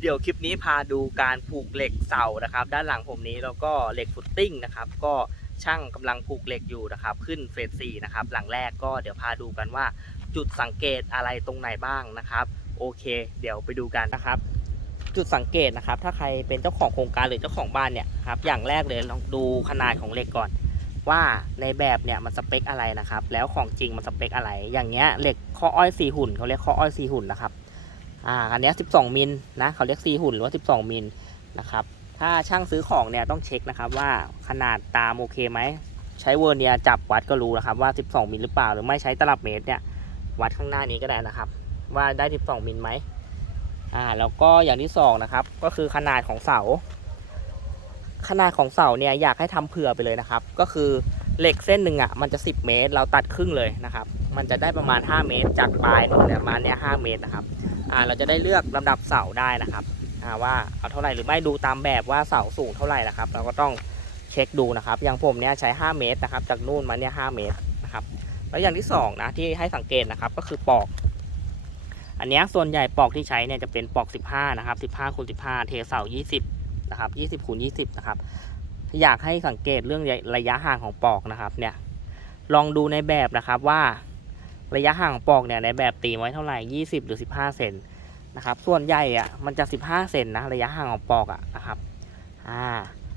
เดี๋ยวคลิปนี้พาดูการผูกเหล็กเสานะครับ ด้านหลังผมนี้แล้วก็เหล็กฟุตติ้งนะครับ ก็ช่างกำลังผูกเหล็กอยู่นะครับ ขึ้นเฟสสี่นะครับ หลังแรกก็เดี๋ยวพาดูกันว่า จุดสังเกตอะไรตรงไหนบ้างนะครับ โอเค เดี๋ยวไปดูกันนะครับ จุดสังเกตนะครับ ถ้าใครเป็นเจ้าของโครงการหรือเจ้าของบ้านเนี่ยครับอย่างแรกเลยลองดูขนาดของเหล็กก่อนว่าในแบบเนี่ยมันสเปคอะไรนะครับ แล้วของจริงมันสเปคอะไร อย่างเงี้ยเหล็กข้ออ้อยสี่หุ่นเขาเรียกข้ออ้อยสี่หุ่นนะครับ อ่าอันนี้ 12 มิลนะเขาเรียก4หุ่นหรือว่า 12 มิลนะครับถ้าช่างซื้อของเนี่ยต้องเช็คนะครับว่าขนาดตามโอเคไหมใช้เวอร์เนียจับวัดก็รู้นะครับว่า 12 มิลหรือเปล่า หรือไม่ใช้ตลับเมตรเนี่ยวัดข้างหน้านี้ก็ได้นะครับ ว่าได้ 12 มิลไหมอ่าแล้วก็อย่างที่สองนะครับก็คือขนาดของเสา ขนาดของเสาเนี่ยอยากให้ทำเผื่อไปเลยนะครับ ก็คือเหล็กเส้นหนึ่งอะมันจะ 10 เมตร เราตัดครึ่งเลยนะครับ มันจะได้ประมาณ 5 เมตร จากปลายนู่นเนี่ยมาเนี่ย5เมตรนะครับ เราจะได้เลือกลำดับเสาได้นะครับว่าเอาเท่าไหร่หรือไม่ดูตามแบบว่าเสาสูงเท่าไหร่นะครับ เราก็ต้องเช็คดูนะครับ อย่างผมเนี่ยใช้ 5 เมตรนะครับ จากนู่นมาเนี่ย5เมตรนะครับ แล้วอย่างที่สองนะที่ให้สังเกตนะครับก็คือปอก อันเนี้ยส่วนใหญ่ปอกที่ใช้เนี่ยจะเป็นปอก 15นะครับ15คูณ15 เทเสา 20นะครับ20คูณ20นะครับอยากให้สังเกตเรื่องระยะห่างของปอกนะครับเนี่ยลองดูในแบบนะครับว่า ระยะห่างของปอกเนี่ยในแบบตีไว้เท่าไหร่ 20 หรือ 15 เซนนะครับ ส่วนใหญ่อะมันจะ 15 เซนนะระยะห่างของปอกอะนะครับอ่า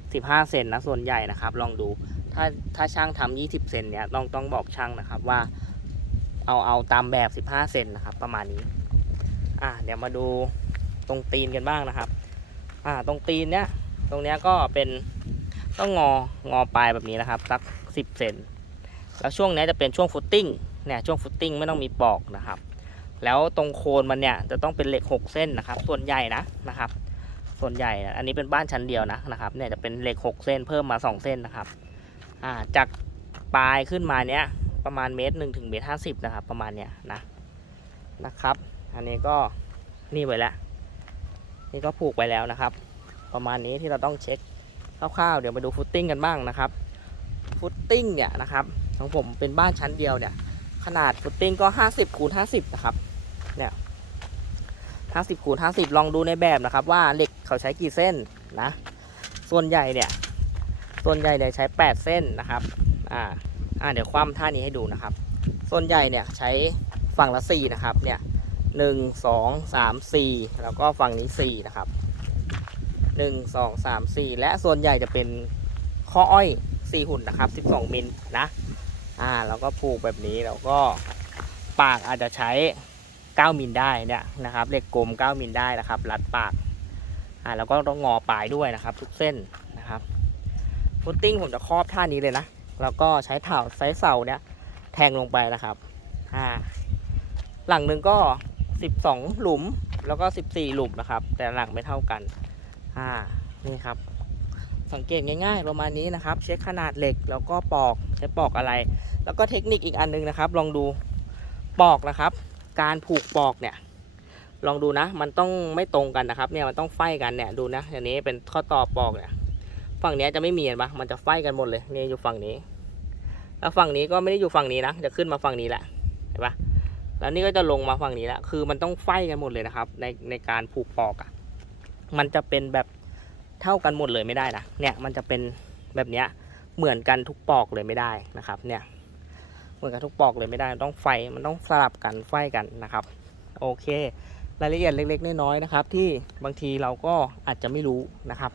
15 เซนนะส่วนใหญ่นะครับ ลองดูถ้าถ้าช่างทำ20 เซนเนี่ยต้องต้องบอกช่างนะครับว่าเอาเอาตามแบบ 15 เซนนะครับ ประมาณนี้อ่าเดี๋ยวมาดูตรงตีนกันบ้างนะครับอ่าตรงตีนเนี่ยตรงเนี้ยก็เป็นต้องงองอปลายแบบนี้นะครับสัก 10 เซนแล้วช่วงนี้จะเป็นช่วงฟุตติ้ง เนี่ยช่วงฟุตติ้งไม่ต้องมีปอกนะครับ แล้วตรงโคนมันเนี่ยจะต้องเป็นเหล็ก 6 เส้นนะครับ ส่วนใหญ่นะนะครับ ส่วนใหญ่นะอันนี้เป็นบ้านชั้นเดียวนะนะครับเนี่ยจะเป็นเหล็ก 6 เส้นเพิ่มมา 2 เส้นนะครับอ่าจากปลายขึ้นมาเนี้ยประมาณเมตรหนึ่งถึงเมตรห้าสิบนะครับ ประมาณเนี้ยนะนะครับ อันนี้ก็นี่ไว้แล้วนี่ก็ผูกไว้แล้วนะครับ ประมาณนี้ที่เราต้องเช็คคร่าวๆเดี๋ยวมาดูฟุตติ้งกันบ้างนะครับ ฟุตติ้งเนี่ยนะครับของผมเป็นบ้านชั้นเดียวเนี่ย ขนาดฟุตติ้งก็50คูณ50นะครับ เนี่ย50คูณ50ลองดูในแบบนะครับ ว่าเหล็กเขาใช้กี่เส้นนะ ส่วนใหญ่เนี่ย ส่วนใหญ่เนี่ยใช้8เส้นนะครับ อ่า อ่า เดี๋ยวคว่ำท่านี้ให้ดูนะครับ ส่วนใหญ่เนี่ยใช้ฝั่งละ4นะครับ เนี่ย1 2 3 4แล้วก็ฝั่งนี้4นะครับ1 2 3 4และส่วนใหญ่จะเป็นข้ออ้อย4หุ่นนะครับ12มิลนะ อ่าแล้วก็ผูกแบบนี้แล้วก็ปากอาจจะใช้ 9 มิลได้เนี่ยนะครับเหล็กกลม 9 มิลได้นะครับ รัดปากอ่าแล้วก็ต้องงอปลายด้วยนะครับ ทุกเส้นนะครับฟุตติ้งผมจะครอบท่านี้เลยนะแล้วก็ใช้เถาไซส์เสาเนี่ยแทงลงไปนะครับอ่าหลังหนึ่งก็ 12 หลุมแล้วก็ 14 หลุมนะครับ แต่หลังไม่เท่ากันอ่านี่ครับ สังเกตง่าย ๆ ประมาณนี้นะครับ เช็คขนาดเหล็กแล้วก็ปอกใช้ปอกอะไร แล้วก็เทคนิคอีกอันนึงนะครับ ลองดูปอกนะครับ การผูกปอกเนี่ย ลองดูนะ มันต้องไม่ตรงกันนะครับ เนี่ยมันต้องไฟกันเนี่ยดูนะอย่างนี้เป็นข้อต่อปอกเนี่ย ฝั่งนี้จะไม่มีเห็นปะมันจะไฟกันหมดเลยนี่อยู่ฝั่งนี้ แล้วฝั่งนี้ก็ไม่ได้อยู่ฝั่งนี้นะจะขึ้นมาฝั่งนี้แหละเห็นปะแล้วนี่ก็จะลงมาฝั่งนี้แหละคือมันต้องไฟกันหมดเลยนะครับ ในในการผูกปอกอะ่ะ มันจะเป็นแบบ เท่ากันหมดเลยไม่ได้นะเนี่ยมันจะเป็นแบบเนี้ยเหมือนกันทุกปอกเลยไม่ได้นะครับ เนี่ยเหมือนกันทุกปอกเลยไม่ได้ต้องไฟมันต้องสลับกันไฟกันนะครับ โอเค รายละเอียดเล็ก ๆ น้อยๆนะครับ ที่บางทีเราก็อาจจะไม่รู้นะครับ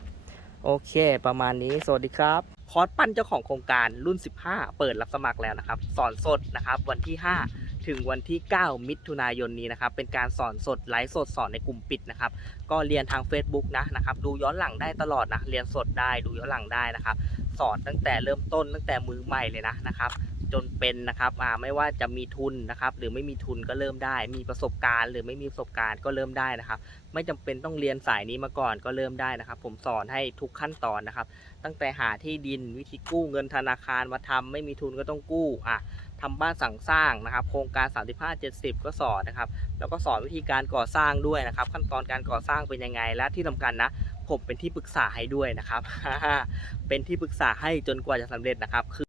โอเค ประมาณนี้สวัสดีครับคอร์สปั้นเจ้าของโครงการรุ่น 15 เปิดรับสมัครแล้วนะครับ สอนสดนะครับ วันที่ 5 ถึงวันที่ 9 มิถุนายนนี้นะครับ เป็นการสอนสดไลฟ์สดสอนในกลุ่มปิดนะครับ ก็เรียนทาง Facebook นะนะครับ ดูย้อนหลังได้ตลอดนะ เรียนสดได้ ดูย้อนหลังได้นะครับ สอนตั้งแต่เริ่มต้นตั้งแต่มือใหม่เลยนะนะครับ จนเป็นนะครับอ่าไม่ว่าจะมีทุนนะครับ หรือไม่มีทุนก็เริ่มได้ มีประสบการณ์หรือไม่มีประสบการณ์ก็เริ่มได้นะครับ ไม่จำเป็นต้องเรียนสายนี้มาก่อนก็เริ่มได้นะครับ ผมสอนให้ทุกขั้นตอนนะครับ ตั้งแต่หาที่ดินวิธีกู้เงินธนาคารมาทำไม่มีทุนก็ต้องกู้อะ ทำบ้านสั่งสร้างนะครับ โครงการ 35 70 ก็สอนนะครับ แล้วก็สอนวิธีการก่อสร้างด้วยนะครับ ขั้นตอนการก่อสร้างเป็นยังไง และที่สำคัญนะผมเป็นที่ปรึกษาให้ด้วยนะครับ เป็นที่ปรึกษาให้จนกว่าจะสำเร็จนะครับคือ